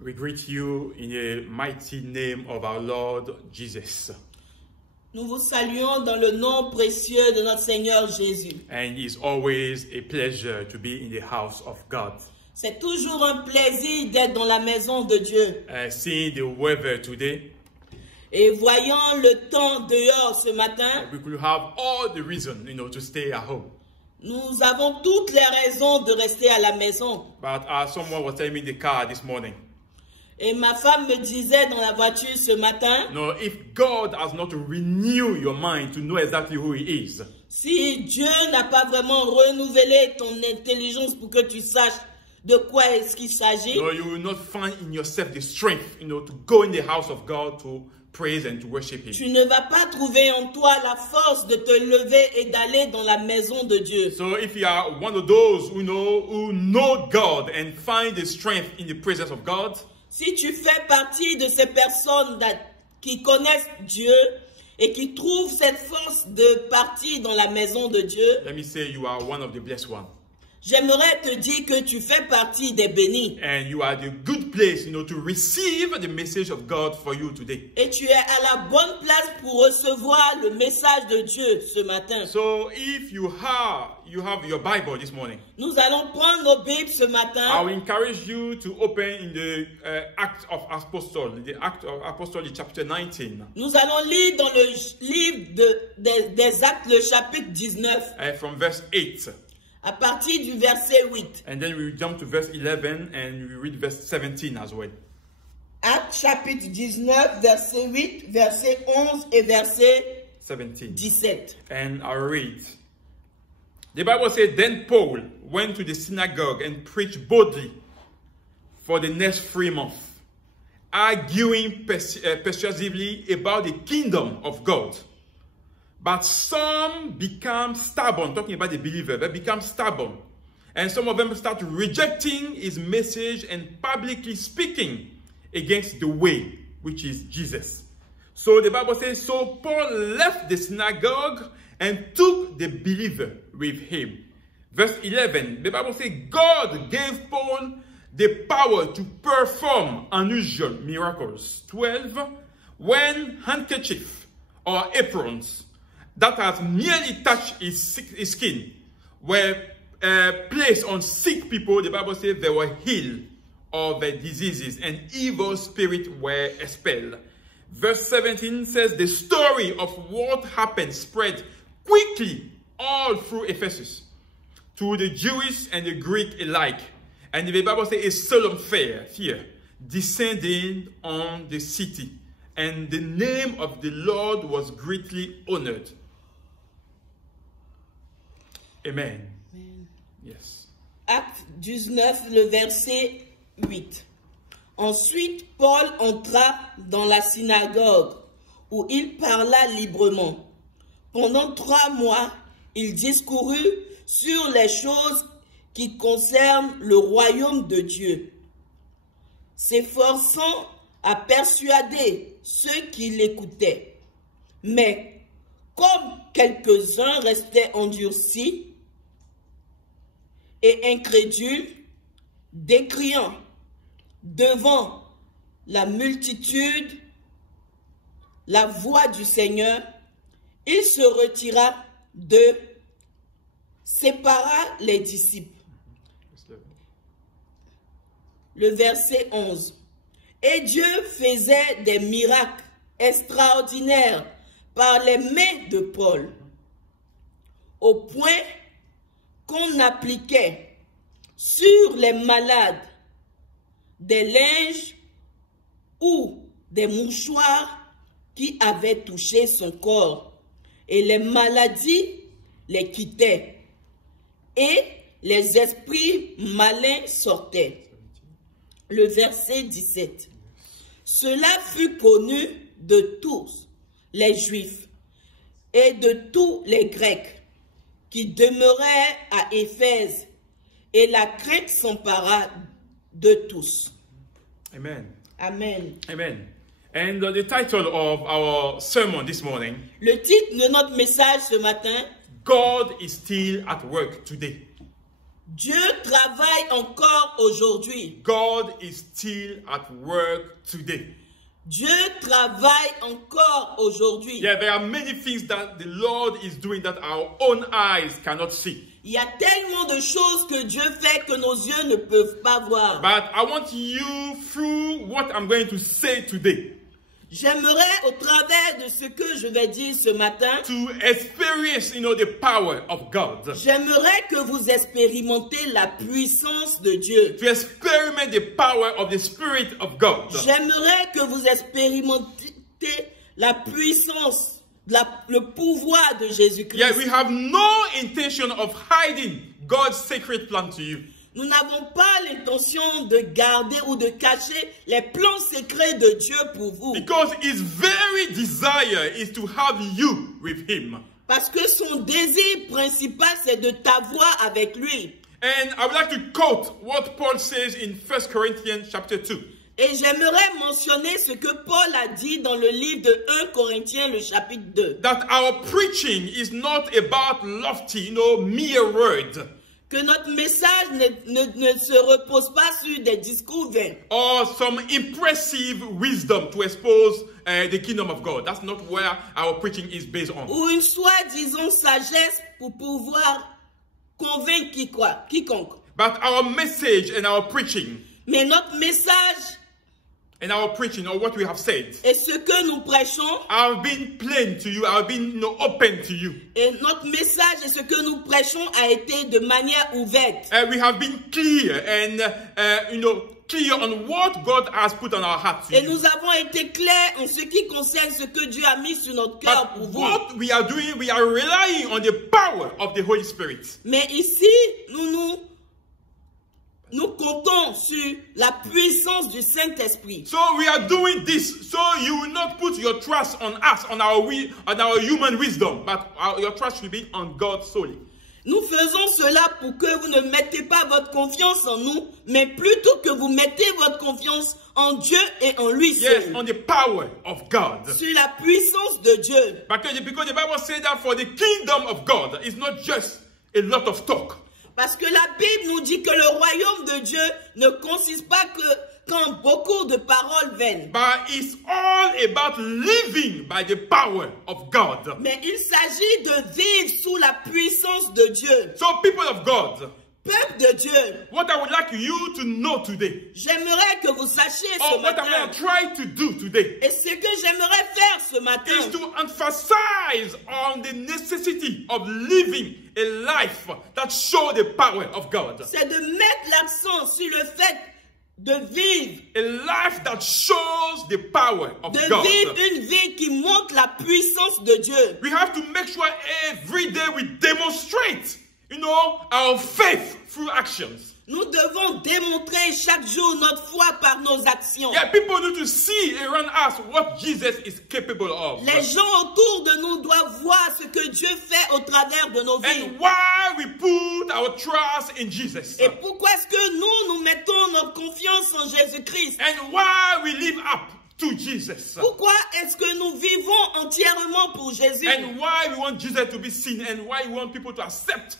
We greet you in the mighty name of our Lord Jesus. Nous vous saluons dans le nom précieux de notre Seigneur Jésus. And it's always a pleasure to be in the house of God. C'est toujours un plaisir d'être dans la maison de Dieu. Seeing the weather today, Et voyant le temps dehors ce matin, we could have all the reason, to stay at home. nous avons toutes les raisons de rester à la maison. But someone was telling me in the car this morning, Et ma femme me disait dans la voiture ce matin, if God has not renewed your mind to know exactly who He is, si Dieu n'a pas vraiment renouvelé ton intelligence pour que tu saches de quoi est-ce qu'il s'agit, you will not find in yourself the strength, to go in the house of God to praise and to worship Him. tu ne vas pas trouver en toi la force de te lever et d'aller dans la maison de Dieu. So if you are one of those who know God and find the strength in the presence of God, si tu fais partie de ces personnes qui connaissent Dieu et qui trouvent cette force de partir dans la maison de Dieu, let me say you are one of the blessed ones. j'aimerais te dire que tu fais partie des bénis. And you are the good place, to receive the message of God for you today. Et tu es à la bonne place pour recevoir le message de Dieu ce matin. So if you have your Bible this morning, Nous allons prendre nos Bibles ce I matin. will encourage you to open in the Acts of Apostles, the Act of Apostles chapter 19. Nous allons lire dans le livre des Actes, le chapitre 19, From verse 8. à partir du verset 8. And then we will jump to verse 11 and we read verse 17 as well. Actes chapitre 19, verset 8, verset 11 et verset 17. And I'll read. The Bible says, Then Paul went to the synagogue and preached boldly for the next 3 months, arguing persuasively about the kingdom of God. But some become stubborn, talking about the believer, they become stubborn. And some of them start rejecting his message and publicly speaking against the way, which is Jesus. So the Bible says, so Paul left the synagogue and took the believer with him. Verse 11, the Bible says, God gave Paul the power to perform unusual miracles. 12, when handkerchiefs or aprons that has merely touched his skin were placed on sick people, the Bible says they were healed of their diseases and evil spirits were expelled. Verse 17 says the story of what happened spread quickly all through Ephesus to the Jewish and the Greek alike. And the Bible says a solemn fear descending on the city. And the name of the Lord was greatly honored. Amen. Amen. Yes. Acte 19, le verset 8. Ensuite, Paul entra dans la synagogue où il parla librement. Pendant 3 mois, il discourut sur les choses qui concernent le royaume de Dieu, s'efforçant à persuader ceux qui l'écoutaient. Mais comme quelques-uns restaient endurcis et incrédules, décriant devant la multitude la voix du Seigneur, il se retira sépara les disciples. Le verset 11. Et Dieu faisait des miracles extraordinaires par les mains de Paul, au point qu'on appliquait sur les malades des linges ou des mouchoirs qui avaient touché son corps, et les maladies les quittaient, et les esprits malins sortaient. Le verset 17. Cela fut connu de tous les Juifs et de tous les Grecs qui demeuraient à Éphèse, et la crainte s'empara de tous. Amen. Amen. Amen. And the title of our sermon this morning, le titre de notre message ce matin, God is still at work today. Dieu travaille encore aujourd'hui. God is still at work today. Dieu travaille encore aujourd'hui. Yeah, there are many things that the Lord is doing that our own eyes cannot see. Il y a tellement de choses que Dieu fait que nos yeux ne peuvent pas voir. But I want you, through what I'm going to say today, J'aimerais, au travers de ce que je vais dire ce matin, to experience, the power of God. j'aimerais que vous expérimentez la puissance de Dieu. To experiment the power of the Spirit of God. J'aimerais que vous expérimentez la puissance, le pouvoir de Jésus-Christ. Yeah, we have no intention of hiding God's sacred plan to you. Nous n'avons pas l'intention de garder ou de cacher les plans secrets de Dieu pour vous. Because his very desire is to have you with him. Parce que son désir principal, c'est de t'avoir avec lui. And I would like to quote what Paul says in 1 Corinthians chapter 2. Et j'aimerais mentionner ce que Paul a dit dans le livre de 1 Corinthiens, le chapitre 2. That our preaching is not about lofty, mere words. Que notre message ne se repose pas sur des discours vains. Or some impressive wisdom to expose the kingdom of God. That's not where our preaching is based on. Ou une soi-disant sagesse pour pouvoir convaincre quiconque. But our message and our preaching, Mais notre message and our preaching, or what we have said, et ce que nous prêchons, have been plain to you, have been open to you. et notre message et ce que nous prêchons a été de manière ouverte. We have been clear and, clear on what God has put on our hearts. Et nous avons été clairs en ce qui concerne ce que Dieu a mis sur notre cœur pour But vous. what we are doing, we are relying on the power of the Holy Spirit. Mais ici, nous comptons sur la puissance du Saint-Esprit. So we are doing this, so you will not put your trust on us, on our human wisdom, but your trust will be on God solely. Nous faisons cela pour que vous ne mettez pas votre confiance en nous, mais plutôt que vous mettez votre confiance en Dieu et en lui seul. Yes, on the power of God. Sur la puissance de Dieu. Because the Bible says that for the kingdom of God, it's not just a lot of talk. Parce que la Bible nous dit que le royaume de Dieu ne consiste pas qu'en beaucoup de paroles vaines. But it's all about living by the power of God. Mais il s'agit de vivre sous la puissance de Dieu. So people of God, Peuple de Dieu, what I would like you to know today, j'aimerais que vous sachiez ce or what I'm matin, going to try to do today, et ce que j'aimerais faire ce matin, is to emphasize on the necessity of living a life that shows the power of God. c'est de mettre l'accent sur le fait de vivre, A life that shows the power of de God. vivre une vie qui montre la puissance de Dieu. We have to make sure every day we demonstrate, our faith through actions. Nous devons démontrer chaque jour notre foi par nos actions. Yeah, people need to see around us what Jesus is capable of. Les gens autour de nous doivent voir ce que Dieu fait au travers de nos vies. And why we put our trust in Jesus. Et pourquoi est-ce que nous mettons notre confiance en Jésus-Christ? And why we live up to Jesus. Pourquoi est-ce que nous vivons entièrement pour Jésus? And why we want Jesus to be seen and why we want people to accept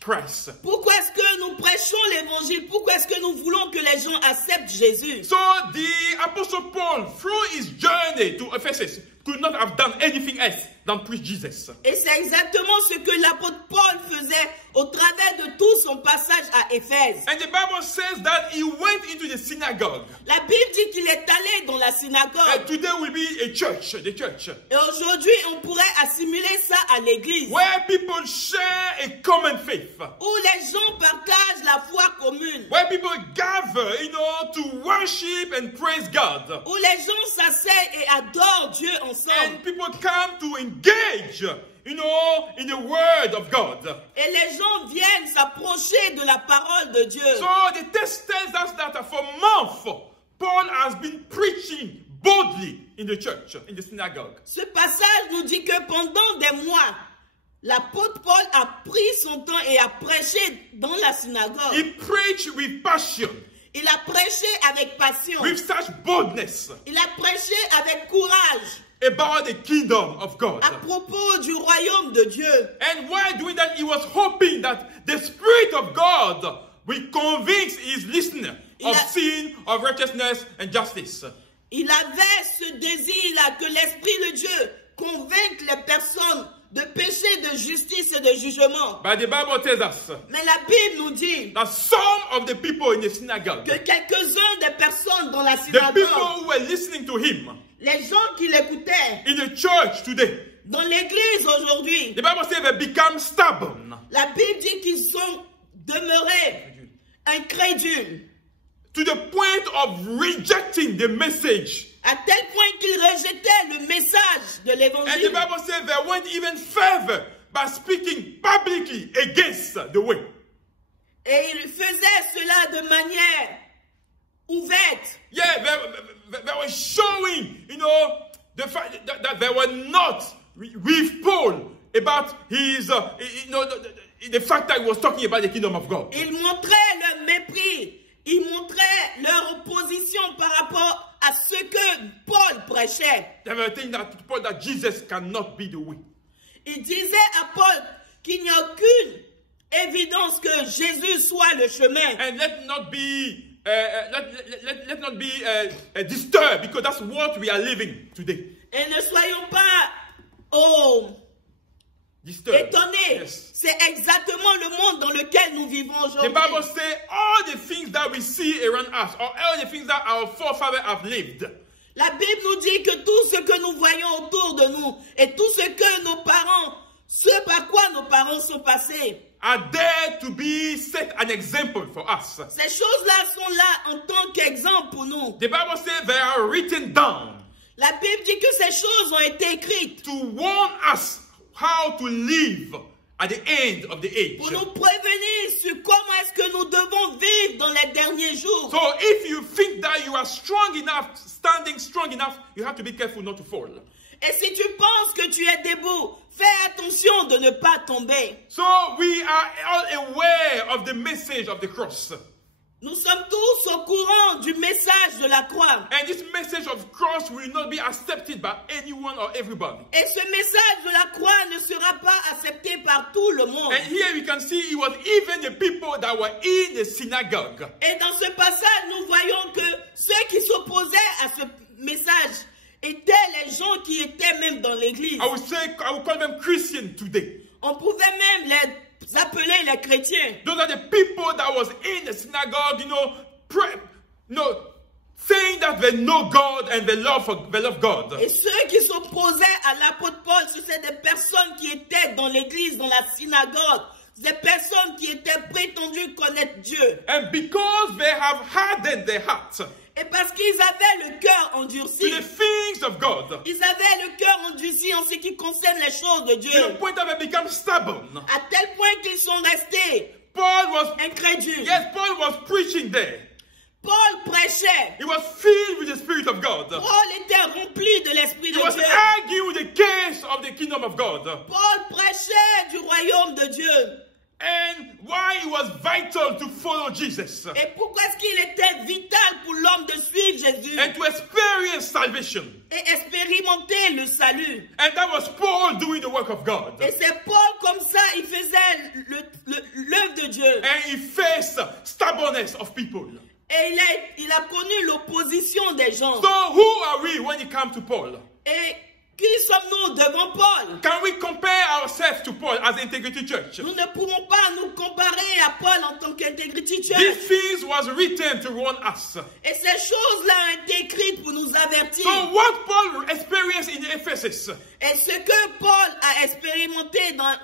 Christ. Pourquoi est-ce que nous prêchons l'évangile? Pourquoi est-ce que nous voulons que les gens acceptent Jésus? So the Apostle Paul, through his journey to Ephesus, could not have done anything else than preach Jesus. Et c'est exactement ce que l'apôtre Paul faisait au travers de tout son passage à Éphèse. And the Bible says that he went into the synagogue. La Bible dit qu'il est allé dans la synagogue. Today will be a church, the church, Et aujourd'hui, on pourrait assimiler ça à l'église. where people share a common faith, Où les gens partagent la foi commune. where people gather, to worship and praise God, Où les gens s'asseyent et adorent Dieu ensemble. and people come to engage, in the word of God. Et les gens viennent s'approcher de la parole de Dieu. So the text tells us that for months, Paul has been preaching boldly in the church, in the synagogue. Ce passage nous dit que pendant des mois, l'apôtre Paul a pris son temps et a prêché dans la synagogue. He preached with passion, Il a prêché avec passion. with such boldness Il a prêché avec courage about the kingdom of God. à propos du royaume de Dieu. And while doing that, he was hoping that the Spirit of God will convince his listener of sin, of righteousness, and justice. Il avait ce désir-là que l'Esprit de Dieu convainque les personnes de péché, de justice et de jugement. But the Bible tells us Mais la Bible nous dit that some of the people in the synagogue, que quelques-uns des personnes dans la the people synagogue, who were listening to him les gens qui l'écoutaient, in the church today, dans l'église aujourd'hui, the Bible says they become stubborn la Bible dit qu'ils sont demeurés incrédules, to the point of rejecting the message. à tel point qu'ils rejetaient le message de And the l'évangile. Bible says they went even further by speaking publicly against the way. Et ils faisaient cela de manière ouverte. Yeah, they were showing, the fact that they were not with Paul about his, the fact that he was talking about the kingdom of God. Ils montraient leur mépris. Ils montraient leur opposition par rapport à ce que Paul prêchait. They were saying that Jesus cannot be the way. Il disait à Paul qu'il n'y a aucune évidence que Jésus soit le chemin. And let's not be disturbed, because that's what we are living today. Et ne soyons pas Disturbed. étonnés. Yes. C'est exactement le monde dans lequel nous vivons The aujourd'hui. Bible says all the things that we see around us, or all the things that our forefathers have lived, La Bible nous dit que tout ce que nous voyons autour de nous et tout ce que nos parents, ce par quoi nos parents sont passés, are there to be set an example for us. ces choses-là sont là en tant qu'exemple pour nous. The Bible says they are written down La Bible dit que ces choses ont été écrites to warn us how to live at the end of the age. pour nous prévenir sur comment est-ce que nous devons vivre dans les derniers jours. So if you think that you are strong enough, standing strong enough, you have to be careful not to fall. Et si tu penses que tu es debout, fais attention de ne pas tomber. So we are all aware of the message of the cross. Nous sommes tous au courant du message de la croix. And this message of cross will not be accepted by anyone or everybody. Et ce message de la croix ne sera pas accepté par tout le monde. And here we can see it was even the people that were in the synagogue. Et dans ce passage, nous voyons que ceux qui s'opposaient à ce message étaient les gens qui étaient même dans l'église. I would call them Christian today. On pouvait même les appeler les chrétiens. Those are the people that was in the synagogue, saying that they know God and they love God. Et ceux qui s'opposaient à l'apôtre Paul, ce sont des personnes qui étaient dans l'église, dans la synagogue. Des personnes qui étaient prétendues connaître Dieu. And because they have hardened their hearts Et parce qu'ils avaient le cœur endurci. to the things of God, Ils avaient le cœur endurci en ce qui concerne les choses de Dieu. to the point that they become stubborn. À tel point qu'ils sont restés Paul was preaching there. Paul prêchait. He was filled with the Spirit of God. Paul était rempli de l'Esprit He de was Dieu. arguing the case of the kingdom of God. Paul prêchait du royaume de Dieu. And why it was vital to follow Jesus. Et pourquoi est-ce qu'il était vital pour l'homme de suivre Jésus And to experience salvation. et expérimenter le salut. And that was Paul doing the work of God. Et c'est Paul comme ça, il faisait l'œuvre de Dieu. And he faced stubbornness of people. Et il a connu l'opposition des gens. So who are we when it comes to Paul? Et qui sommes-nous devant Paul? Can we compare ourselves to Paul as Integrity Church? Nous ne pouvons pas nous comparer à Paul en tant qu'Integrity Church. These things was written to warn us. Et ces choses-là ont été écrites pour nous avertir. So what Paul experienced in Ephesus Et ce que Paul a expérimenté dans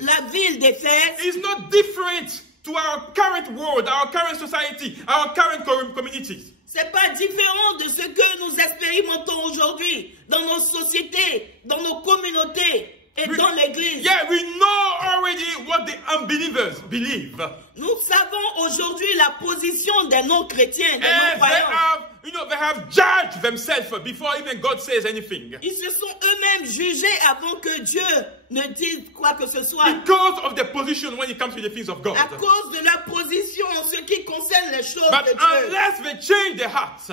la ville d'Éphèse is not different to our current world, our current society, our current communities. c'est pas différent de ce que nous expérimentons aujourd'hui dans nos sociétés, dans nos communautés et dans l'église. Yeah, we know already what the unbelievers believe. Nous savons aujourd'hui la position des non-chrétiens, des And non-croyants. they have judged themselves before even God says anything. Ils se sont eux-mêmes jugés avant que Dieu ne dise quoi que ce soit. Because of their position when it comes to the things of God. À cause de leur position en ce qui concerne les choses But de Dieu. unless they change their hearts,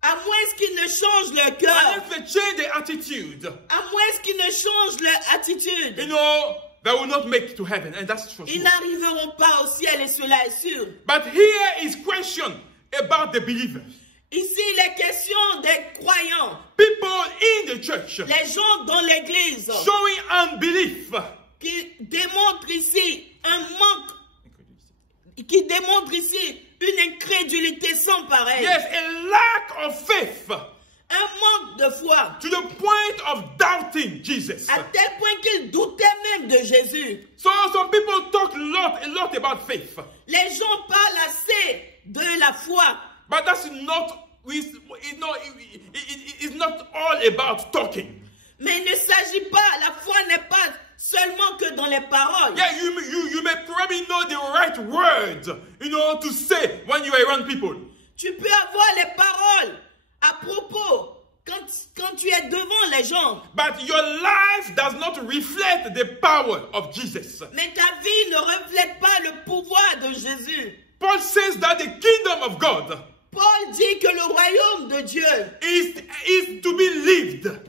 À moins qu'ils ne changent leur cœur. unless they change their attitude, À moins qu'ils ne changent leur attitude. they will not make it to heaven, and that's for Ils sure. n'arriveront pas au ciel, et cela est sûr. But here is question about the believers. Ici, il est question des croyants, People in the church les gens dans l'église, showing unbelief. qui démontrent ici un manque, qui démontrent ici une incrédulité sans pareil, Yes, a lack of faith un manque de foi, to the point of doubting Jesus. à tel point qu'ils doutaient même de Jésus. So some people talk a lot about faith, Les gens parlent assez de la foi, but that's not. It's not all about talking. mais il ne s'agit pas, la foi n'est pas seulement que dans les paroles. Yeah, you may probably know the right words, to say when you are around people. Tu peux avoir les paroles à propos quand tu es devant les gens, But your life does not reflect the power of Jesus. mais ta vie ne reflète pas le pouvoir de Jésus. Paul says that the kingdom of God Paul dit que le royaume de Dieu is to be lived.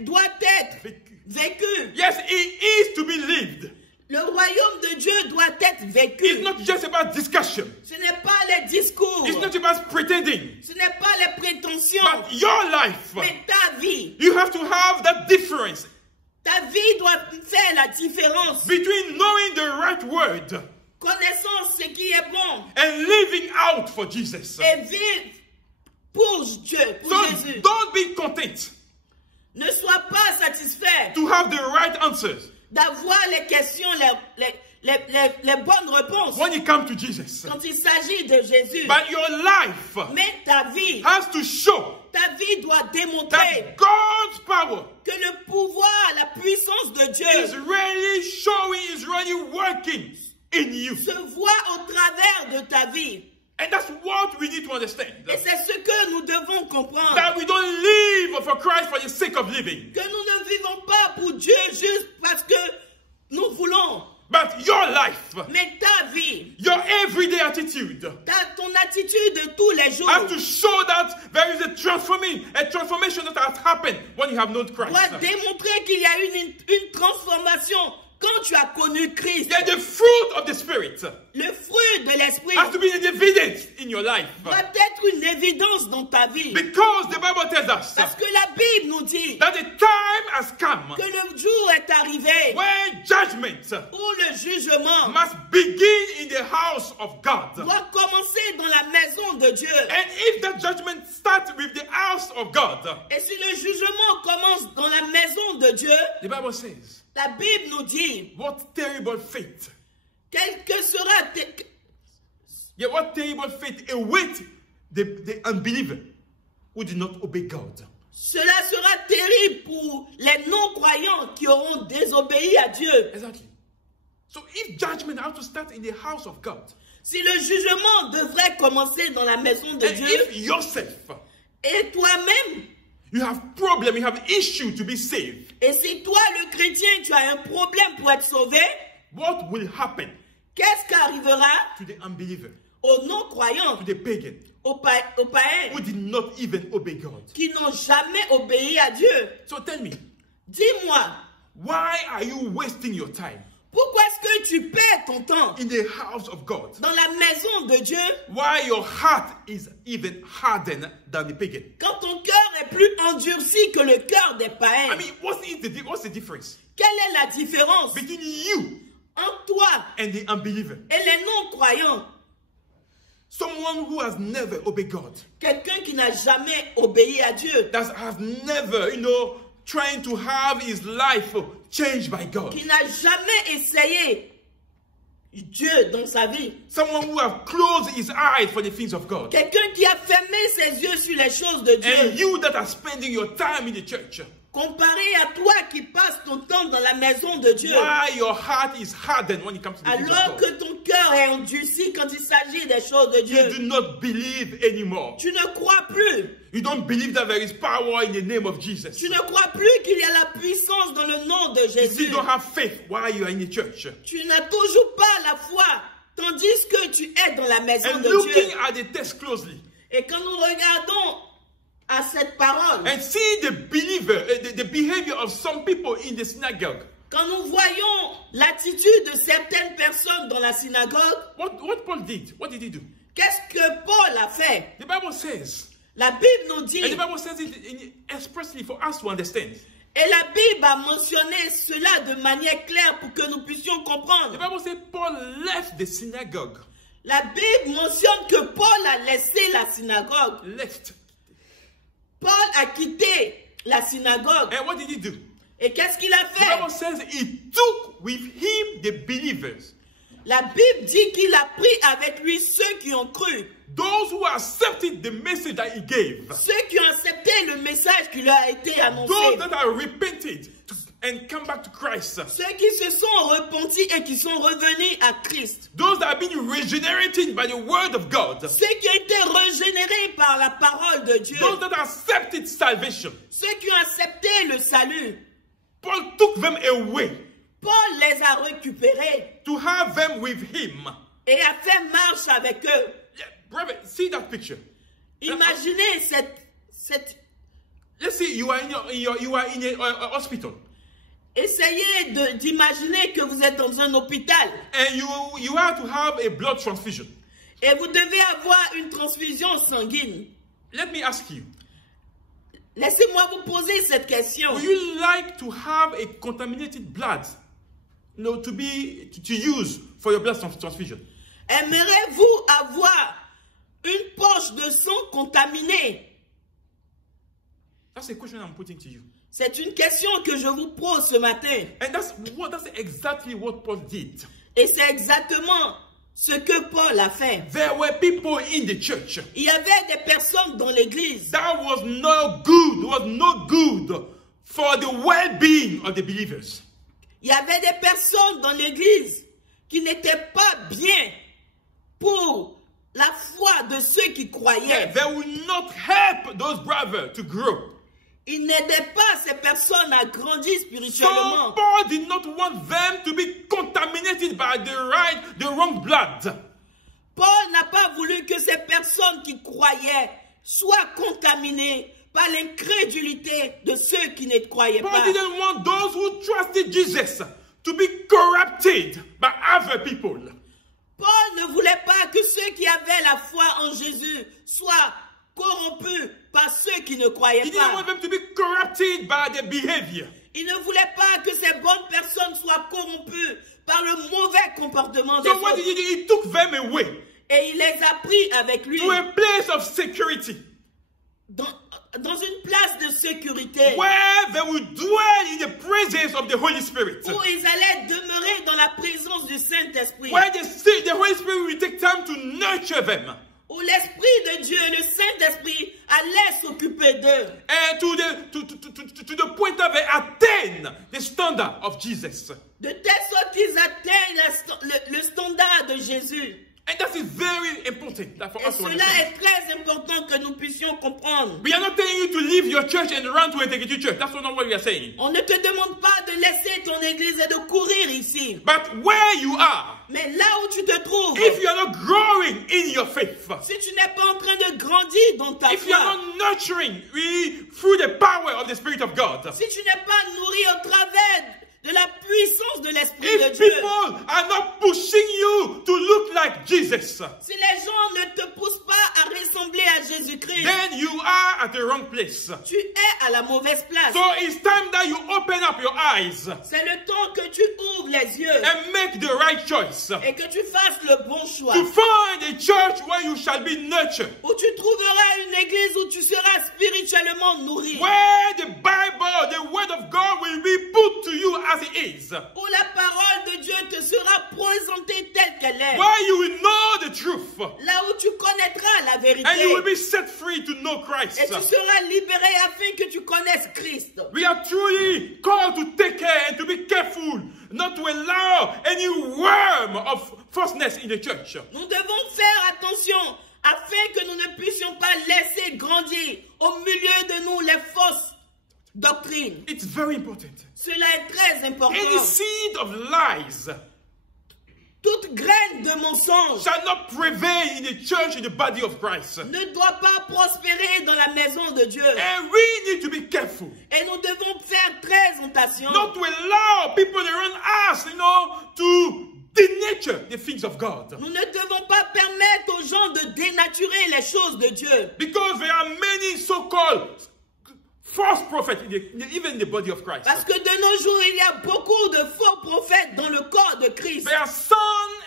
doit être vécu. Yes, it is to be lived. Le royaume de Dieu doit être It's vécu. not just about discussion. Ce n'est pas les discours, It's not about pretending. ce n'est pas les prétentions, But your life, mais ta vie. you have to have that difference Ta vie doit faire la différence. between knowing the right word Connaissant ce qui est bon and living out for Jesus. et vivre pour Dieu, pour So Jésus. don't be content Ne sois pas satisfait to have the right answers d'avoir les questions, les bonnes réponses when it comes to Jesus. quand il s'agit de Jésus. But your life Mais ta vie has to show doit démontrer that God's power que le pouvoir, la puissance de is Dieu really showing, is really working in you. se voit au travers de ta vie. And that's what we need to understand. Et c'est ce que nous devons comprendre. That we don't live for Christ for the sake of living. Que nous ne vivons pas pour Dieu juste parce que nous voulons. But your life, Mais ta vie, your everyday attitude ton attitude de tous les jours has to show that there is a transformation that has happened when you have known Christ. doit démontrer qu'il y a une transformation quand tu as connu Christ. Yeah, the fruit of the Spirit Le fruit de l'esprit has to be an evidence in your life. doit être une évidence dans ta vie. Because the Bible tells us Parce que la Bible nous dit that the time has come que le jour est arrivé when judgment où le jugement must begin in the house of God. doit commencer dans la maison de Dieu. And if that judgment starts with the house of God, Et si le jugement commence dans la maison de Dieu, the Bible says, la Bible nous dit what terrible fate. quel que sera Yeah, what terrible fate awaits the unbeliever who did not obey God. cela sera terrible pour les non-croyants qui auront désobéi à Dieu. Exactly. So if judgment has to start in the house of God, Si le jugement devrait commencer dans la maison de and Dieu, if yourself, et toi-même, you have problem, you have issue to be saved, et si toi, le chrétien, tu as un problème pour être sauvé, what will happen qu'est-ce qui arrivera to the unbeliever, aux non-croyants, to the pagan, aux païens, who did not even obey God? qui n'ont jamais obéi à Dieu? So tell me, Dis-moi, why are you wasting your time pourquoi est-ce que tu perds ton temps in the house of God? dans la maison de Dieu Why your heart is even hardened than the pagan? quand ton cœur est plus endurci que le cœur des païens? I mean, what's the difference Quelle est la différence between you entre toi and the unbeliever? et les non-croyants? Someone who has never obeyed God, Quelqu'un qui n'a jamais obéi à Dieu, that has never, trying to have his life changed by God. qui n'a jamais essayé Dieu dans sa vie. Someone who has closed his eyes for the things of God. Quelqu'un qui a fermé ses yeux sur les choses de Dieu. And you that are spending your time in the church, Comparé à toi qui passes ton temps dans la maison de Dieu. why your heart is hardened when it comes to the things Alors of que God? ton cœur est endurci quand il s'agit des choses de You do Dieu. not believe anymore. Tu ne crois plus. You don't believe that there is power in the name of Jesus. Tu ne crois plus qu'il y a la puissance dans le nom de You still Jésus. don't have faith while you are in the church. Tu n'as toujours pas la foi, tandis que tu es dans la maison And de looking Dieu. at the text closely, Et quand nous regardons à cette parole, and see the believer, the behavior of some people in the synagogue, Quand nous voyons l'attitude de certaines personnes dans la synagogue, what Paul did, what did he do? qu'est-ce que Paul a fait? The Bible says, La Bible nous dit, and the Bible says it expressly for us to understand. et la Bible a mentionné cela de manière claire pour que nous puissions The comprendre. Bible says Paul left the synagogue. La Bible mentionne que Paul a laissé la synagogue. Left. Paul a quitté la synagogue. And what did he do? Et qu'est-ce qu'il a The Bible fait? says he took with him the believers. La Bible dit qu'il a pris avec lui ceux qui ont cru. Those who accepted the message that he gave. Ceux qui ont accepté le message qui leur a été annoncé. Those that are repented and come back to Christ. Ceux qui se sont repentis et qui sont revenus à Christ. Those that have been regenerated by the word of God. Ceux qui ont été régénérés par la parole de Dieu. Those that accepted salvation. Ceux qui ont accepté le salut. Paul took them away Paul les a récupérés to have them with him. et a fait marche avec eux. Yeah, brother, see that picture. Imaginez cette Let's say you are in a hospital essayez d'imaginer que vous êtes dans un hôpital and you have to have a blood transfusion. et vous devez avoir une transfusion sanguine. Let me ask you. Laissez-moi vous poser cette question. Would you like to have a contaminated blood, to use for your blood transfusion? Aimeriez-vous avoir une poche de sang contaminée? That's a question I'm putting to you. C'est une question que je vous pose ce matin. And that's exactly what Paul did. Et c'est exactement ce que Paul a fait. There were people in the church Il y avait des personnes dans l'église that was not good for the well-being of the believers. Il y avait des personnes dans l'église qui n'étaient pas bien pour la foi de ceux qui croyaient. They will not help those brothers to grow. Ils n'aidaient pas ces personnes à grandir So spirituellement. Paul did not want them to be contaminated by the wrong blood. Paul n'a pas voulu que ces personnes qui croyaient soient contaminées par l'incrédulité de ceux qui ne croyaient Paul pas. didn't want those who trusted Jesus to be corrupted by other people. Paul ne voulait pas que ceux qui avaient la foi en Jésus soient corrompus par ceux qui ne croyaient He didn't pas. want them to be corrupted by their behavior. Il ne voulait pas que ces bonnes personnes soient corrompues par le mauvais comportement des So what autres. did he do? He took them away Et il les a pris avec lui to a place of security dans une place de sécurité where they would dwell in the presence of the Holy Spirit. où ils allaient demeurer dans la présence du Saint-Esprit. Where the Holy Spirit will take time to nurture them. Où l'Esprit de Dieu, le Saint-Esprit, allait s'occuper d'eux. And to the point that they attain the standard of Jesus. De telle sorte qu'ils atteignent le standard de Jésus. And that is very important for Et us to cela understand. est très important que nous puissions comprendre. We are not telling you to leave your church and run to Integrity Church. That's not what we are saying. On ne te demande pas de laisser ton église et de courir ici. But where you are, Mais là où tu te trouves, if you are not growing in your faith, si tu n'es pas en train de grandir dans ta if you are foi, not nurturing through the power of the Spirit of God, si tu n'es pas nourri au travers de la puissance de l'Esprit de if Dieu, people are not pushing you to look like Jesus, si les gens ne te poussent pas à ressembler à Jésus-Christ, then you are at the wrong place. tu es à la mauvaise place. So it's time that you open up your eyes C'est le temps que tu ouvres les yeux and make the right choice et que tu fasses le bon choix. to find a church where you shall be nurtured, Où tu trouveras une église où tu seras spirituellement nourri. where the Bible, the Word of God will be put to you as it is, Où la parole de Dieu te sera présentée telle qu'elle est. where you will know the truth, Là où tu connaîtras la vérité. and you will be set free to know Christ. Et tu seras libéré afin que tu connaisses Christ. We are truly called to take care and to be careful not to allow any worm of falseness in the church. Nous devons faire attention afin que nous ne puissions pas laisser grandir au milieu de nous les fausses doctrines. It's very important. Cela est très important. Any seed of lies Toute graine de mensonge shall not prevail in the church, in the body of Christ. ne doit pas prospérer dans la maison de Dieu. And we need to be careful Et nous devons faire très attention. not to allow people around us, to denature the things of God. Nous ne devons pas permettre aux gens de dénaturer les choses de Dieu. Because there are many so-called false prophets, even in the body of Christ. Parce que de nos jours, il y a beaucoup de faux prophètes dans le corps de Christ. There are sons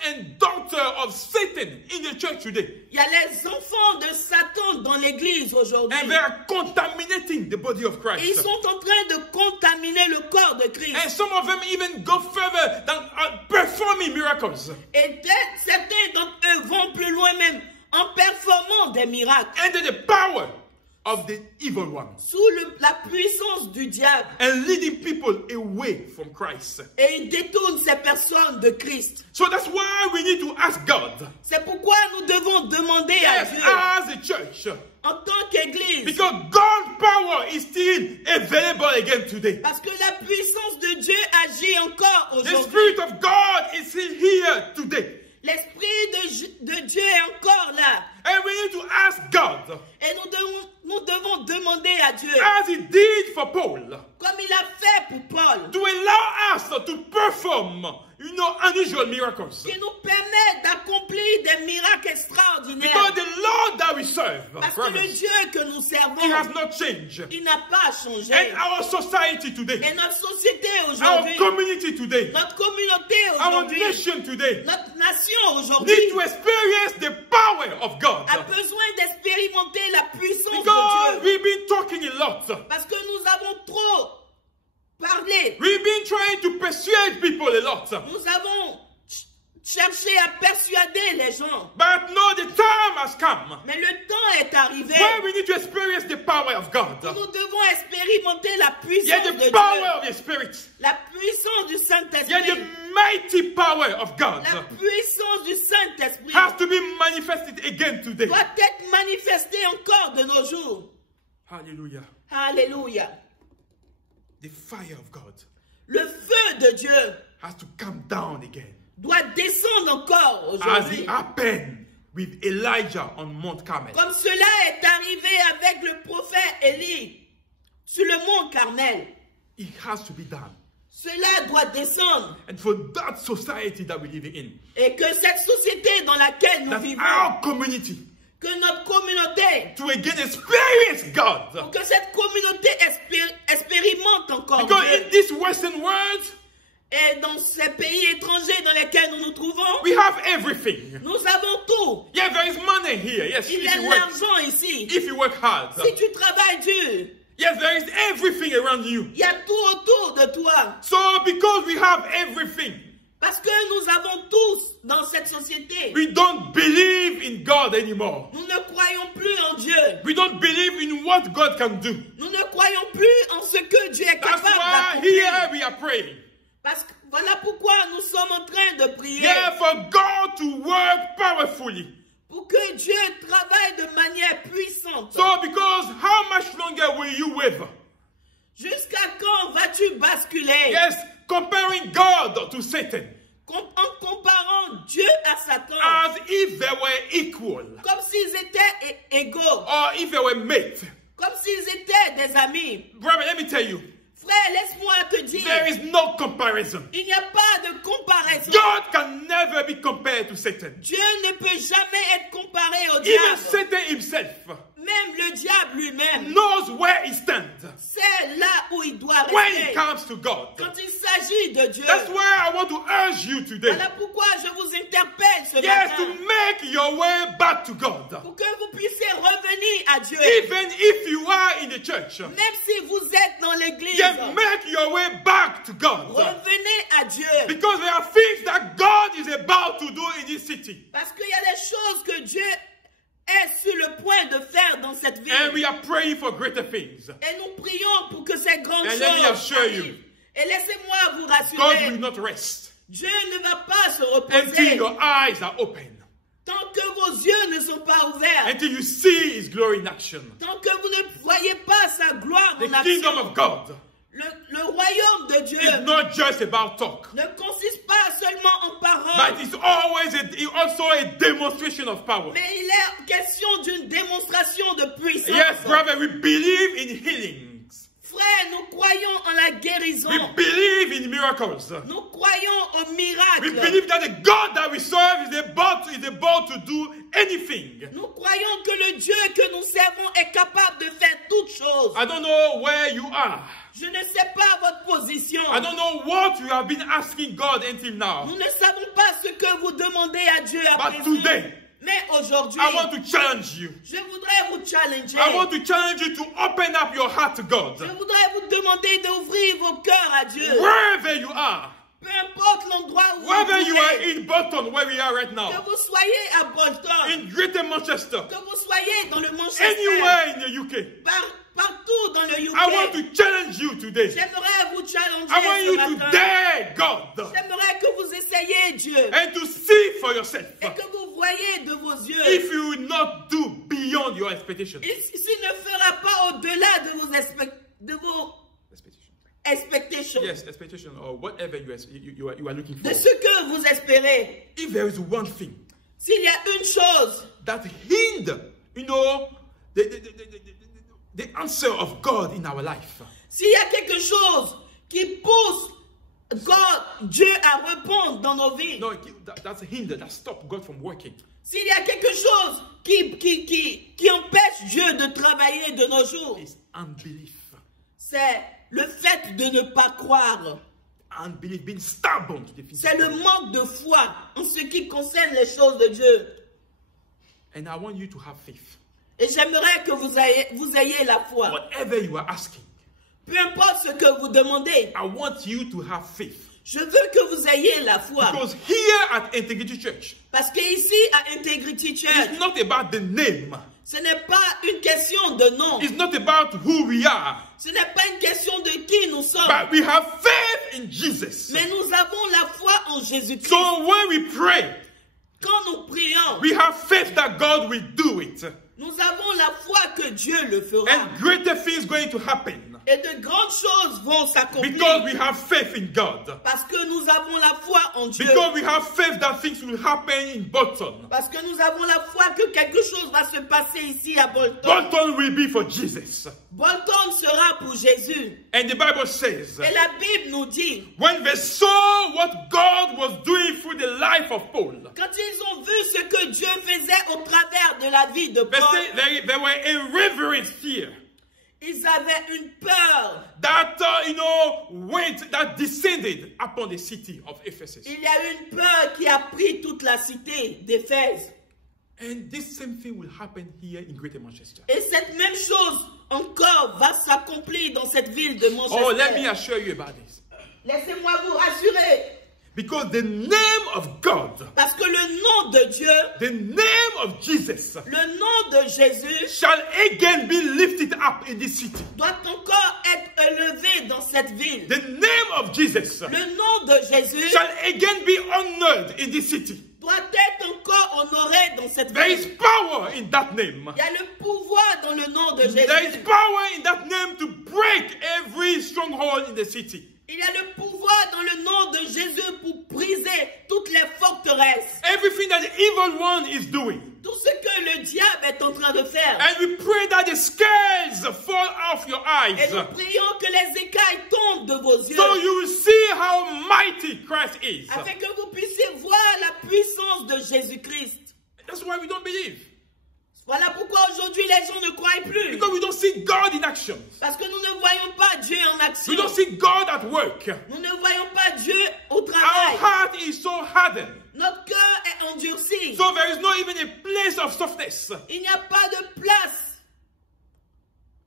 and daughters of Satan in the church today. Il y a les enfants de Satan dans l'église aujourd'hui. And they are contaminating the body of Christ. Ils sont en train de contaminer le corps de Christ. And some of them even go further than performing miracles. Et certains d'entre eux vont plus loin même en performant des miracles. Under the power of the evil one. Sous la puissance du diable. And leading people away from Christ. Et ils détournent ces personnes de Christ. So that's why we need to ask God. C'est pourquoi nous devons demander à Dieu. As a church. En tant qu'église. Because God's power is still available again today. Parce que la puissance de Dieu agit encore aujourd'hui. The Spirit of God is still here today. L'Esprit de Dieu est encore là. And we need to ask God. Et nous devons demander à Dieu. As he did for Paul. Comme il a fait pour Paul. To allow us to perform, unusual miracles. Qui nous permet d'accomplir des miracles extraordinaires. Because the Lord that we serve, parce que le Dieu que nous servons, he has not changed. Il n'a pas changé. And our society today, et notre société our aujourd'hui, community today, notre communauté aujourd'hui, our nation today, notre nation aujourd'hui, need to experience the power of God. A besoin d'expérimenter la puissance because de Dieu. we've been talking a lot. Parce que nous avons trop parlé. We've been trying to persuade people a lot. Nous avons cherché à persuader les gens. But no, the time has come. Mais le temps est arrivé. Where we need to experience the power of God. Nous devons expérimenter la puissance Yeah, de the Dieu. power of the Spirit. La puissance du Saint-Esprit. Yeah, the mighty power of God. La puissance du Saint-Esprit has to be manifested again today. Doit être manifestée encore de nos jours. Hallelujah. Alléluia. The fire of God. Le feu de Dieu has to come down again. Doit descendre encore aujourd'hui. As it happened with Elijah on Mount Carmel. Comme cela est arrivé avec le prophète Élie sur le mont Carmel. It has to be done. Cela doit descendre. And for that society that we live in. Et que cette société dans laquelle nous vivons. Our community. Que notre communauté. To again experience God. Pour que cette communauté expérimente encore Because Dieu. in this Western world. Et dans ces pays étrangers dans lesquels nous nous trouvons, we have everything. Nous avons tout. Yeah, there is money here. Yes, il y a de l'argent ici. If you work hard. Si tu travailles dur. Yes, there is everything around you. Il y a tout autour de toi. So because we have everything. Parce que nous avons tous dans cette société. We don't believe in God anymore. Nous ne croyons plus en Dieu. We don't believe in what God can do. Nous ne croyons plus en ce que Dieu est capable d'accomplir. Here we are praying. Parce que voilà pourquoi nous sommes en train de prier. Yeah, for God to work powerfully. Pour que Dieu travaille de manière puissante. So because how much longer will you waver? Jusqu'à quand vas-tu basculer? Yes, comparing God to Satan. En comparant Dieu à Satan. As if they were equal. Comme s'ils étaient égaux. Or if they were mates. Comme s'ils étaient des amis. Brother, let me tell you. Frère, laisse-moi te dire. There is no comparison. Il n'y a pas de comparaison. God can never be compared to Satan. Dieu ne peut jamais être comparé au Even diable. Satan himself. Même le diable lui-même. Knows where he stands. C'est là où il doit rester. When it comes to God. Quand il s'agit de Dieu. That's why I want to urge you today. Voilà pourquoi je vous interpelle ce yes, matin. to make your way back to God. Pour que vous puissiez revenir à Dieu. Even if you are in the church. Même si vous êtes dans l'église. Yes, make your way back to God. Revenez à Dieu. Because there are things that God is about to do in this city. Parce qu'il y a des choses que Dieu est sur le point de faire dans cette ville. And we are praying for greater things. Et nous prions pour que ces grandes And choses let me assure arrivent. you, et laissez-moi vous God rassurer. will not rest Dieu ne va pas se until reposer. your eyes are open. Tant que vos yeux ne sont pas ouverts. Until you see His glory in action. Tant que vous ne voyez pas sa gloire The en kingdom action. of God. Le Le royaume de Dieu is not just about talk, ne consiste pas seulement en but paroles, it's also a demonstration of power. mais il est question d'une démonstration de puissance. Yes, brother, we believe in healings. Frère, nous croyons en la guérison. We believe in miracles. Nous croyons au We miracle. believe that the God that we serve is able to do anything. Nous croyons que le Dieu que nous servons est capable de faire toutes choses. I don't know where you are. Je ne sais pas votre position. I don't know what you have been asking God until now. Nous ne savons pas ce que vous demandez à Dieu à But présent. today, Mais aujourd'hui, I want to challenge you. je voudrais vous challenger. I want to challenge you to open up your heart to God. Je voudrais vous demander d'ouvrir vos cœurs à Dieu. Wherever you are, Peu importe l'endroit où whether you vous are êtes, in Bolton, where we are right que now, vous soyez à Bolton, in Greater Manchester, que vous soyez dans le Manchester, anywhere in the UK, partout dans le UK, I want to challenge you today. j'aimerais vous challenger I want ce you to matin. dare God J'aimerais que vous essayiez Dieu and to see for yourself et que vous voyez de vos yeux. if you will not do beyond your expectations. S'il ne fera pas au-delà de vos expectations, Yes, expectation or whatever you are looking for. de ce que vous espérez. If there is one thing S'il y a une chose that hinder, the answer of God in our life, s'il y a quelque chose qui pousse Dieu à répondre dans nos vies, no, that's a hinder that stops God from working. s'il y a quelque chose qui empêche Dieu de travailler de nos jours, It's unbelief. c'est le fait de ne pas croire. Unbelief, being stubborn to the things C'est of le God. manque de foi en ce qui concerne les choses de Dieu. And I want you to have faith. Et j'aimerais que vous ayez la foi. Whatever you are asking, Peu importe ce que vous demandez, I want you to have faith. je veux que vous ayez la foi. Because here at Integrity Church, Parce que ici, à Integrity Church, it's not about the name. ce n'est pas une question de nom. It's not about who we are. Ce n'est pas une question de qui nous sommes. But we have faith in Jesus. Mais nous avons la foi en Jésus-Christ. So when we pray, Quand nous prions, we have faith that God will do it. nous avons la foi que Dieu le fera. And greater things going to happen. Et de grandes choses vont s'accomplir. Because we have faith in God. Parce que nous avons la foi en Dieu. Because we have faith that things will happen in Bolton. Parce que nous avons la foi que quelque chose va se passer ici à Bolton. Bolton will be for Jesus. Bolton sera pour Jésus. And the Bible says, Et la Bible nous dit, when they saw what God was doing through the life of Paul, quand ils ont vu ce que Dieu faisait au travers de la vie de they Paul, say they were in reverent fear. ils avaient une peur. That, that descended upon the city of Ephesus. Il y a une peur qui a pris toute la cité d'Éphèse. And this same thing will happen here in Greater Manchester. Et cette même chose encore va s'accomplir dans cette ville de Manchester. Oh, let me assure you about this. Laissez-moi vous rassurer. Because the name of God, Parce que le nom de Dieu, the name of Jesus, le nom de Jésus, shall again be lifted up in this city. doit encore être élevé dans cette ville. The name of Jesus Le nom de Jésus shall again be honored in this city. doit être encore honoré dans cette There is ville. power in that name. Il y a le pouvoir dans le nom de There is Jésus. power in that name to break every stronghold in the city. Il y a le pouvoir dans le nom de Jésus pour briser toutes les forteresses. Everything that the evil one is doing. Tout ce que le diable est en train de faire. And we pray that the scales fall off your Et eyes. nous prions que les écailles tombent de vos yeux. So you will see how mighty Christ is. Afin que vous puissiez voir la puissance de Jésus-Christ. That's why we don't believe. Voilà pourquoi aujourd'hui les gens ne croient plus. Because we don't see God in action. Parce que nous ne voyons pas Dieu en action. We don't see God at work. Nous ne voyons pas Dieu au Our travail. heart is so hardened. Notre cœur est endurci. So there is not even a place of softness Il n'y a pas de place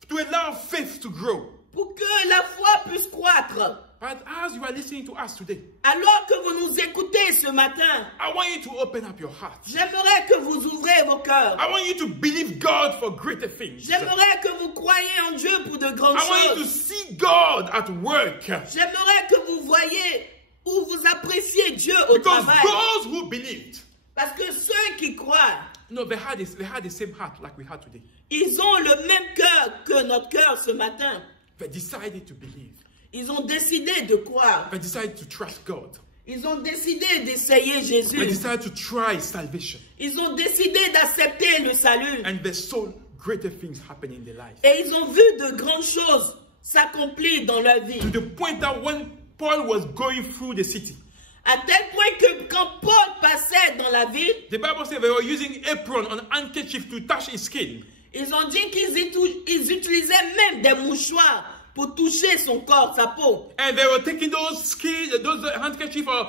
to allow faith to grow. pour que la foi puisse croître. But as you are listening to us today, Alors que vous nous écoutez ce matin, I want you to open up your heart. j'aimerais que vous ouvrez vos cœurs. I want you to believe God for greater things. J'aimerais que vous croyiez en Dieu pour de grandes I want you to choses. see God at work. J'aimerais que vous voyiez ou vous appréciez Dieu au Because travail. those who believed, Parce que ceux qui croient, no, they had the same heart like we had today. ils ont le même cœur que notre cœur ce matin. They decided to believe. Ils ont décidé de croire. They decided to trust God. Ils ont décidé d'essayer They Jésus. decided to try salvation. Ils ont décidé d'accepter le salut. And they saw greater things happen in their life. Et ils ont vu de grandes choses s'accomplir dans leur vie. To the point that when Paul was going through the city, À tel point que quand Paul passait dans la ville, the Bible says they were using apron and handkerchief to touch his skin. ils ont dit qu'ils utilisaient même des mouchoirs pour toucher son corps, sa peau. And they were taking those handkerchief or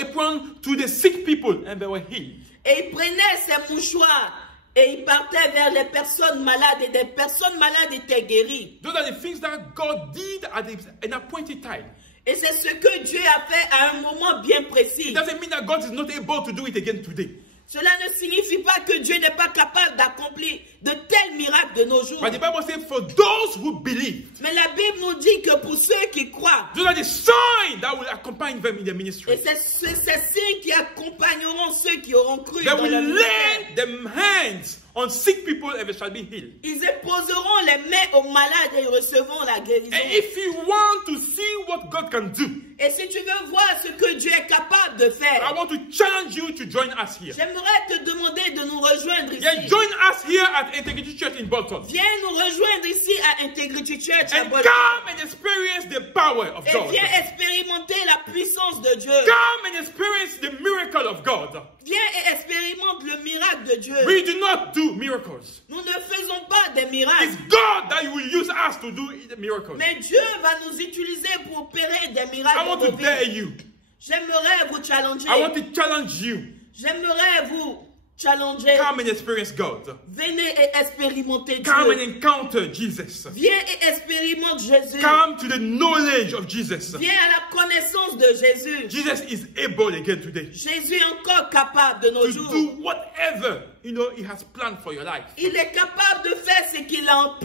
apron to the sick people, and they were healed. Et ils prenaient ces mouchoirs et ils partaient vers les personnes malades et des personnes malades étaient guéries. Those are the things that God did at an appointed time. Et c'est ce que Dieu a fait à un moment bien précis. It doesn't mean that God is not able to do it again today. Cela ne signifie pas que Dieu n'est pas capable d'accomplir de tels miracles de nos jours. But the Bible says, for those who believe, Mais la Bible nous dit que pour ceux qui croient, those are the signs that will accompany them in their ministry. et c'est ces signes qui accompagneront ceux qui auront cru They dans will leur ministère. lay them hands on sick people and they shall be healed. Ils imposeront les mains aux malades et ils recevront la guérison. And if you want to see what God can do, Et si tu veux voir ce que Dieu est capable de I faire, want to challenge you to join us here. j'aimerais te demander de nous rejoindre Yeah, ici. join us here at Integrity Church in Bolton. Viens nous rejoindre ici à Integrity Church à And Bolton. come and experience the power of Et God. viens expérimenter la puissance de Dieu. Come and experience the miracle of God. Viens et expérimente le miracle de Dieu. We do not do miracles. Nous ne faisons pas des It's miracles. God that will use us to do the miracles. Mais Dieu va nous utiliser pour opérer des miracles I want dans to nos dare vies. you. J'aimerais vous challenger. I want to challenge you. J'aimerais vous challenger. Come and experience God. Venez et expérimenter Come and Dieu. encounter Jesus. Viens et expérimente Jésus. Come to the knowledge of Jesus. Viens à la connaissance de Jésus. Jesus is able again today Jésus est encore capable de nos to jours. do whatever He has planned for your life. Il est capable de faire ce qu'il a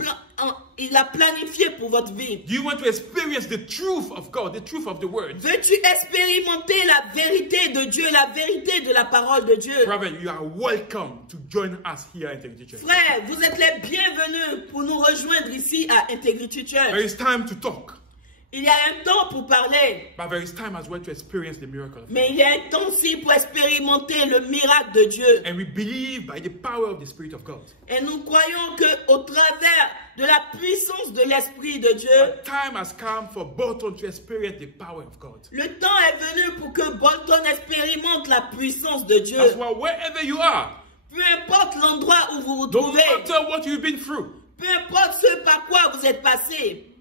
il a planifié pour votre vie. Do you want to experience the truth of God, the truth of the Word? Veux-tu expérimenter la vérité de Dieu, la vérité de la parole de Dieu? Brother, you are welcome to join us here at Integrity Church. Frère, vous êtes les bienvenus pour nous rejoindre ici à Integrity There Church. is time to talk, Il y a un temps pour parler, but there is time as well to experience the miracle of God. mais il y a un temps aussi pour expérimenter le miracle de Dieu. And we believe by the power of the Spirit of God. Et nous croyons qu'au travers de la puissance de l'Esprit de Dieu, The time has come for Bolton to experience the power of God. le temps est venu pour que Bolton expérimente la puissance de Dieu. As well, wherever you are, Peu importe l'endroit où vous vous no trouvez, matter what you've been through, peu importe ce par quoi vous êtes passé,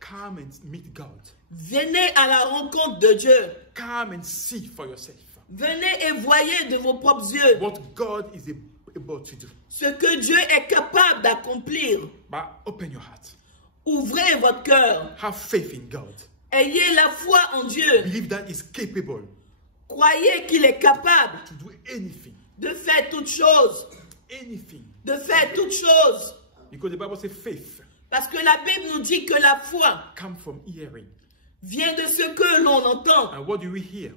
come and meet God. venez à la rencontre de Dieu. Come and see for yourself Venez et voyez de vos propres yeux what God is able to do. ce que Dieu est capable d'accomplir. But open your heart. Ouvrez votre cœur. Have faith in God. Ayez la foi en Dieu. Believe that He's capable Croyez qu'il est capable to do anything. de faire toutes choses. Anything. De faire toutes choses. Because the Bible says faith Parce que la Bible nous dit que la foi comes from hearing. vient de ce que l'on entend. And what do we hear?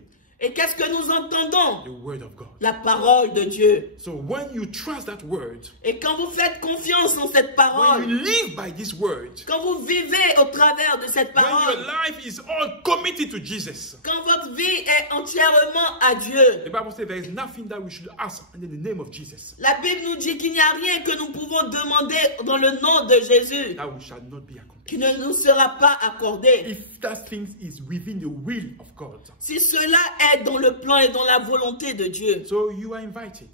Et qu'est-ce que nous entendons? The word of God. La parole de Dieu. So when you trust that word, Et quand vous faites confiance en cette when parole, you live by this word, quand vous vivez au travers de cette when your parole, life is all committed to Jesus, quand votre vie est entièrement à Dieu, the Bible says there is nothing that we should ask in the name of Jesus la Bible nous dit qu'il n'y a rien que nous pouvons demander dans le nom de Jésus that we shall not be accomplished. qui ne nous sera pas accordé. If that thing is within the will of God. Si cela est dans le plan et dans la volonté de Dieu, So you are invited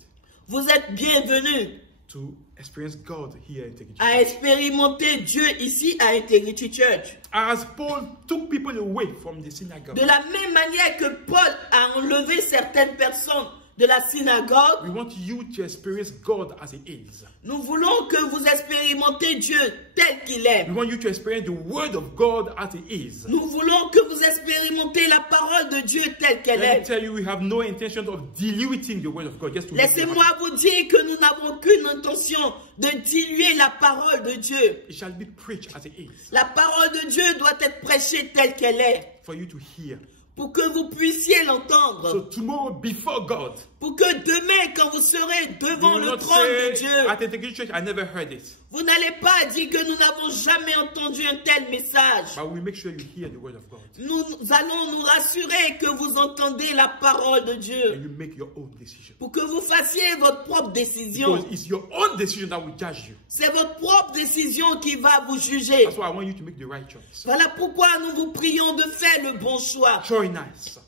vous êtes bienvenus to experience God here in Integrity. à expérimenter Dieu ici à Integrity Church. As Paul took people away from the synagogue, De la même manière que Paul a enlevé certaines personnes de la synagogue, we want you to experience God as He is. nous voulons que vous expérimentez Dieu tel qu'il est. We want you to experience the Word of God as He is. Nous voulons que vous expérimentez la parole de Dieu telle qu'elle Let me est. tell you, we have no intention of diluting the Word of God. Just to Laissez-moi vous dire que nous n'avons aucune intention de diluer la parole de Dieu. it shall be preached as it is, La parole de Dieu doit être prêchée telle qu'elle est, for you to hear pour que vous puissiez l'entendre. So tomorrow before God, Pour que demain, quand vous serez you devant will le not trône de say, Dieu, at Integrity Church, I never heard it. vous n'allez pas dire que nous n'avons jamais entendu un tel message. But we make sure you hear the word of God. Nous allons nous rassurer que vous entendez la parole de And Dieu. you make your own decision. Pour que vous fassiez votre propre décision. Because it's your own decision that will judge you. C'est votre propre décision qui va vous juger. That's why I want you to make the right choice. Voilà pourquoi nous vous prions de faire le bon choix. Join us.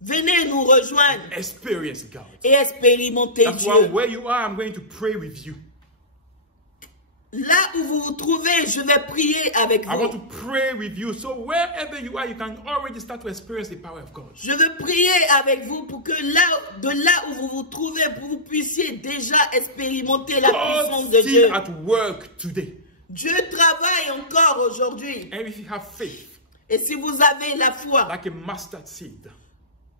Venez nous rejoindre Experience God. et expérimenter That's why Dieu. where you are, I'm going to pray with you. Là où vous vous trouvez, je vais prier avec I want to vous. pray with you. So wherever you are, you can already start to experience the power of God. Je veux prier avec vous pour que de là où vous vous trouvez, pour que vous puissiez déjà expérimenter la puissance God de Dieu. still at work today. Dieu travaille encore aujourd'hui. And if you have faith, Et si vous avez la foi, like a mustard seed,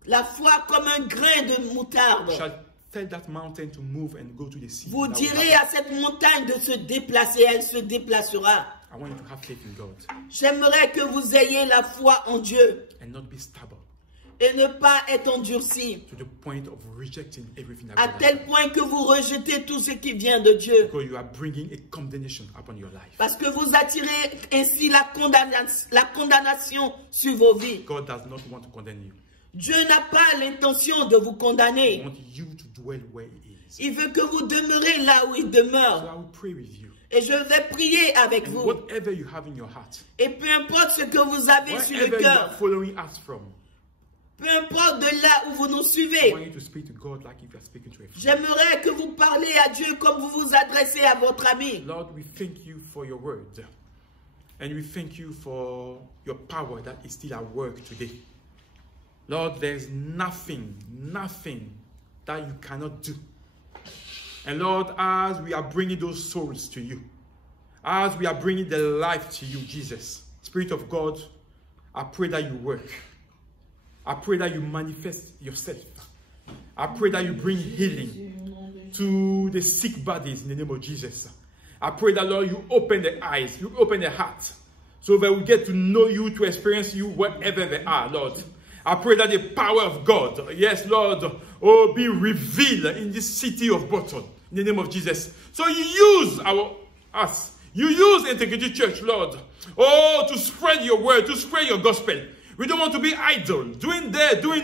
la foi comme un grain de moutarde, shall tell that mountain to move and go to the sea. vous That will direz happen. à cette montagne de se déplacer, elle se déplacera. I want you to have faith in God J'aimerais que vous ayez la foi en Dieu and not be stubborn et ne pas être endurci to the point of rejecting everything that à God has tel done. point que vous rejetez tout ce qui vient de Dieu. Because you are bringing a condemnation upon your life. Parce que vous attirez ainsi la condamnation sur vos vies. God does not want to condemn you. Dieu n'a pas l'intention de vous He condamner. wants you to dwell where He is. Il veut que vous demeurez là où il So demeure. I will pray with you. Et je vais prier avec And vous. whatever you have in your heart, Et peu importe ce que vous avez sur le wherever you are cœur, following us from, peu importe de là où vous nous I suivez, want you to speak to God like if you are speaking to a friend. j'aimerais que vous parliez à Dieu comme vous vous adressez à votre ami. Lord, we thank you for your word. And we thank you for your power that is still at work today. Lord, there's nothing that you cannot do. And Lord, as we are bringing those souls to you, as we are bringing the life to you, Jesus, Spirit of God, I pray that you work. I pray that you manifest yourself. I pray that you bring healing to the sick bodies in the name of Jesus. I pray that, Lord, you open the eyes, you open the heart, so that we get to know you, to experience you wherever they are, Lord. I pray that the power of God, yes, Lord, oh, be revealed in this city of Boston, in the name of Jesus. So you use us. You use Integrity Church, Lord, oh, to spread your word, to spread your gospel. We don't want to be idle, doing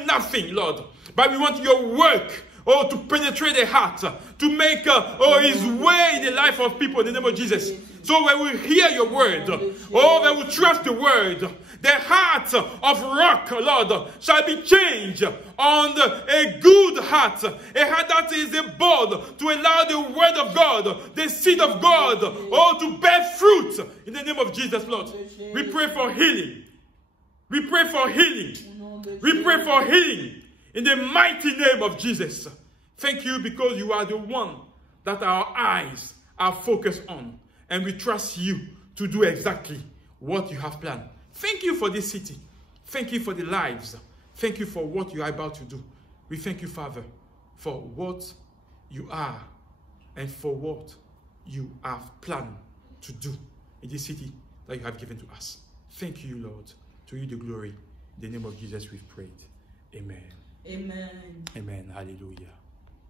nothing, Lord. But we want your work, oh, to penetrate the heart, to make, His way in the life of people in the name of Jesus. So when we hear your word, oh, when we trust the word, the heart of rock, Lord, shall be changed on a good heart, a heart that is bold to allow the word of God, the seed of God, oh, to bear fruit in the name of Jesus, Lord. We pray for healing. We pray for healing. We pray for healing in the mighty name of Jesus. Thank you because you are the one that our eyes are focused on. And we trust you to do exactly what you have planned. Thank you for this city. Thank you for the lives. Thank you for what you are about to do. We thank you, Father, for what you are and for what you have planned to do in this city that you have given to us. Thank you, Lord. To you the glory. In the name of Jesus we've prayed. Amen. Amen. Amen. Hallelujah.